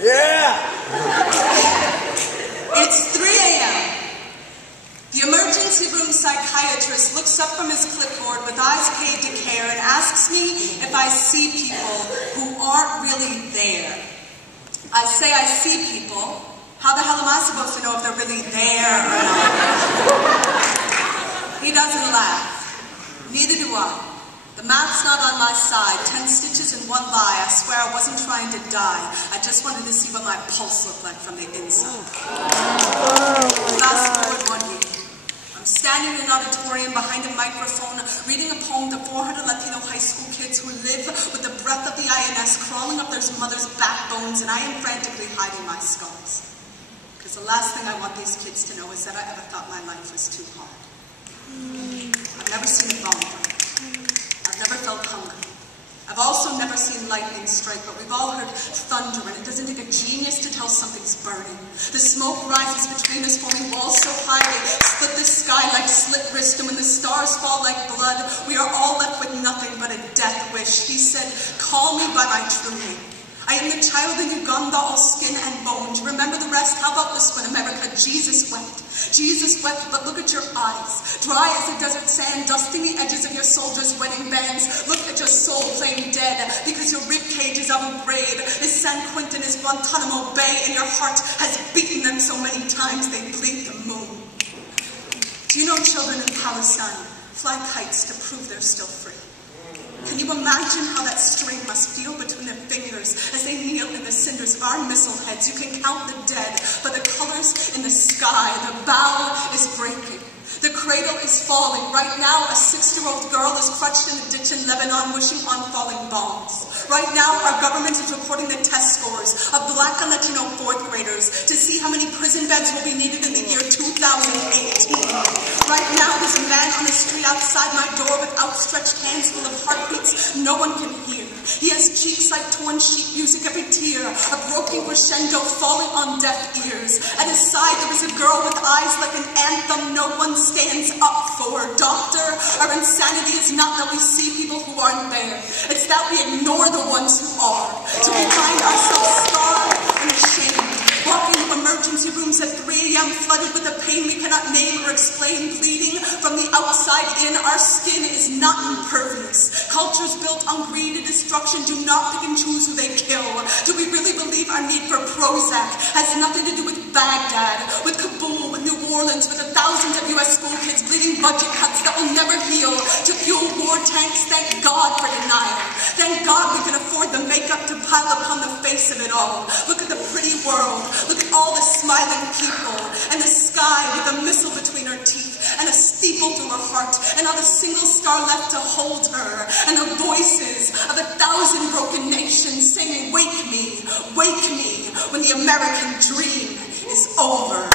Yeah! It's 3 a.m. The emergency room psychiatrist looks up from his clipboard with eyes paid to care and asks me if I see people who aren't really there. I say I see people. How the hell am I supposed to know if they're really there or not? He doesn't laugh. Neither do I. The math's not on my side. 10 stitches and 1 lie. I swear I wasn't trying to die. I just wanted to see what my pulse looked like from the inside. Fast forward 1 week. I'm standing in an auditorium behind a microphone, reading a poem to 400 Latino high school kids who live with the breath of the INS crawling up their mother's backbones, and I am frantically hiding my scars. Because the last thing I want these kids to know is that I ever thought my life was too hard. I've never seen a bonfire. I've never felt hunger. I've also never seen lightning strike, but we've all heard thunder, and it doesn't take a genius to tell something's burning. The smoke rises between us, forming walls so high they split the sky like slit wrist, and when the stars fall like blood, we are all left with nothing but a death wish. He said, "Call me by my true name. I am the child in Uganda, all skin and bone. Do you remember the rest? How about this one, America? Jesus wept. Jesus wept, but look at your eyes. Dry as the desert sand, dusting the edges of your soldiers' wedding bands. Look at your soul playing dead, because your rib cage is Abu Ghraib, is San Quentin, is Guantanamo Bay, and your heart has beaten them so many times they bleed the moon. Do you know children in Palestine fly kites to prove they're still free? Can you imagine how that string must feel between their fingers as they kneel in the cinders of our missile heads? You can count the dead by the colors in the sky. The bough is breaking. The cradle is falling. Right now, a 6-year-old girl is crushed in a ditch in Lebanon wishing on falling bombs. Right now, our government is reporting the test scores of Black and Latino 4th graders to see how many prison beds will be needed in the year 2018. Right now, there's a man on the street outside my door with outstretched hands full of heartbeats no one can hear. He has cheeks like torn sheet music, every tear a broken crescendo falling on deaf ears. At his side, there is a girl with eyes like an anthem no one stands up for. Doctor, our insanity is not that we see people who aren't there. It's that we ignore the ones who are. So we find ourselves scarred and ashamed, walking into emergency rooms at 3 a.m. flooded with a pain we cannot name or explain, bleeding from the outside in. Our skin is not impervious. Cultures built on greed and destruction do not pick and choose who they kill. Do we really believe our need for Prozac has nothing to do with Baghdad, with Kabul, with New Orleans, with the thousands of U.S. school kids bleeding budget cuts that will never heal, to fuel war tanks? Thank God for denial. Thank God we can afford the makeup to pile upon the face of it all. Look at the pretty world. Look at all the smiling people, and the sky with a missile between her teeth, and a steeple through her heart, and not a single star left to hold her, and the voices of 1,000 broken nations saying, wake me, when the American dream is over.